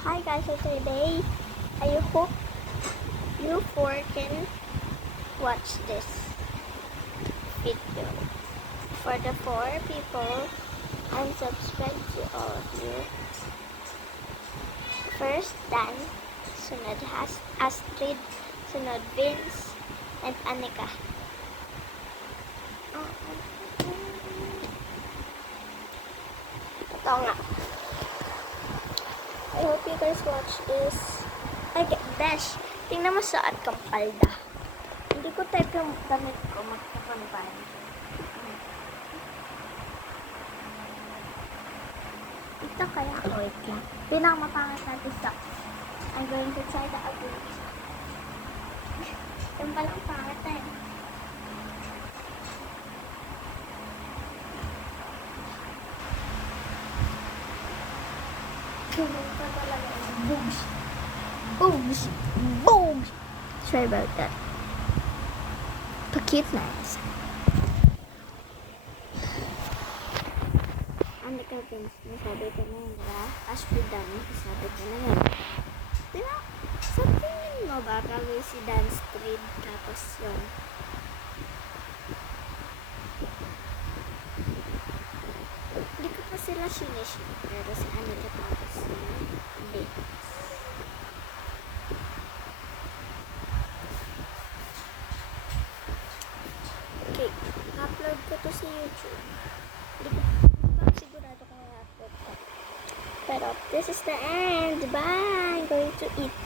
Hi guys, so today I hope you four can watch this video. For the 4 people, I'm subscribed to all of you. First Dan, sunod Astrid, sunod Vince, and Anika. Ito nga. I hope you guys watch this. Ay, Besh, tingnan mo suot kang palda. Hindi ko type yung damit ko, magkapanpan. Ito kaya, wait lang. Pinakamapangat natin sa I'm going to try the ugly. Yung palang pangat eh. Boogs. Boogs. Boogs. Sorry about that. Pakit nice. Ano ka Vince? Nasabi ko na yun, diba? As for Dan, nasabi ko na yun. Diba? Sa tingin mo ba, bago si Dan Street, tapos yun. Hindi ko pa sila siniship, pero si Anika tapos hindi. Okay, upload ko to sa YouTube. Hindi ko pa sigurado kung i-upload ko. Pero this is the end. Bye! I'm going to eat.